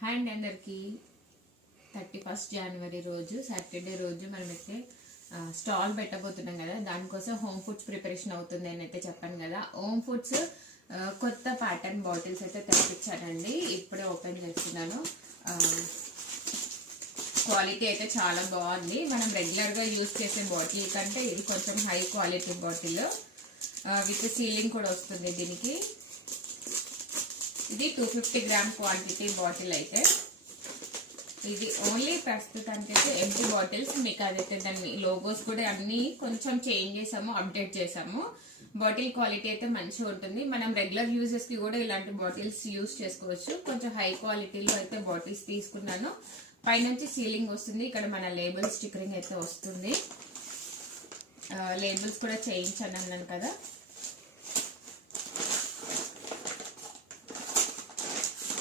Hi అండి అందరికీ. 31 జనవరి రోజు సాటర్డే రోజు మనమైతే స్టాల్ పెట్టబోతున్నాం కదా. దానికోసం హోమ్ ఫుడ్స్ ప్రిపరేషన్ అవుతుంది అని అయితే చెప్పాను కదా. హోమ్ ఫుడ్స్ కొత్త ప్యాటర్న్ బాటిల్స్ అయితే తెప్పించానండి. ఇప్పుడే ఓపెన్ చేస్తున్నాను. క్వాలిటీ అయితే చాలా బాగుంది. మనం రెగ్యులర్గా యూజ్ చేసే బాటిల్ కంటే ఇది కొంచెం high quality bottle with ceiling కూడా వస్తుంది దీనికి. ఇది 250 గ్రామ్ క్వాంటిటీ బాటిల్. అయితే ఇది ఓన్లీ ప్రస్తుతానికి అయితే ఎంటీ బాటిల్స్. మీకు అదైతే దాన్ని లోగోస్ కూడా అన్ని కొంచెం చేంజ్ చేసాము, అప్డేట్ చేసాము. బాటిల్ క్వాలిటీ అయితే మంచిగా ఉంటుంది. మనం రెగ్యులర్ యూజెస్ కి కూడా ఇలాంటి బాటిల్స్ యూజ్ చేసుకోవచ్చు. కొంచెం హై క్వాలిటీలో అయితే బాటిల్స్ తీసుకున్నాను. పైనుంచి సీలింగ్ వస్తుంది. ఇక్కడ మన లేబుల్ స్టిక్కరింగ్ అయితే వస్తుంది. లేబుల్స్ కూడా చేయించాను అన్నాను కదా.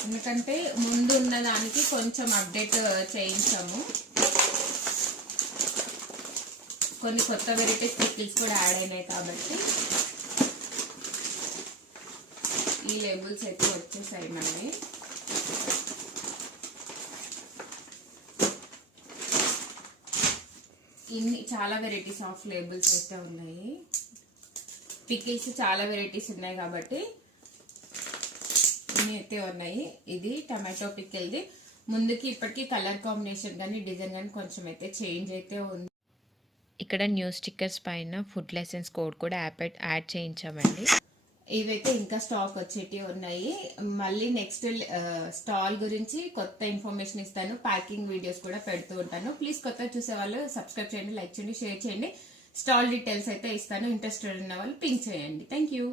ఎందుకంటే ముందు ఉన్న దానికి కొంచెం అప్డేట్ చేయించాము. కొన్ని కొత్త వెరైటీస్ పికిల్స్ కూడా యాడ్ అయినాయి కాబట్టి ఈ లేబుల్స్ అయితే వచ్చేసాయి మనవి. ఇన్ని చాలా వెరైటీస్ ఆఫ్ లేబుల్స్ అయితే ఉన్నాయి. పికిల్స్ చాలా వెరైటీస్ ఉన్నాయి కాబట్టి అయితే ఉన్నాయి. ఇది టమాటో పికిల్ది. ముందుకి ఇప్పటికీ కలర్ కాంబినేషన్ కానీ డిజైన్ కానీ కొంచెం అయితే చేంజ్ అయితే ఉంది. ఇక్కడ న్యూ స్టిక్కర్స్ పైన ఫుడ్ లైసెన్స్ కోడ్ కూడా యాడ్ చేయించామండి. ఇవైతే ఇంకా స్టాక్ వచ్చేటివి ఉన్నాయి. మళ్ళీ నెక్స్ట్ స్టాల్ గురించి కొత్త ఇన్ఫర్మేషన్ ఇస్తాను. ప్యాకింగ్ వీడియోస్ కూడా పెడుతూ ఉంటాను. ప్లీజ్ కొత్త చూసే వాళ్ళు సబ్స్క్రైబ్ చేయండి, లైక్ చేయండి, షేర్ చేయండి. స్టాల్ డీటెయిల్స్ అయితే ఇస్తాను. ఇంట్రెస్టెడ్ ఉన్న వాళ్ళు పింక్ చేయండి. Thank you.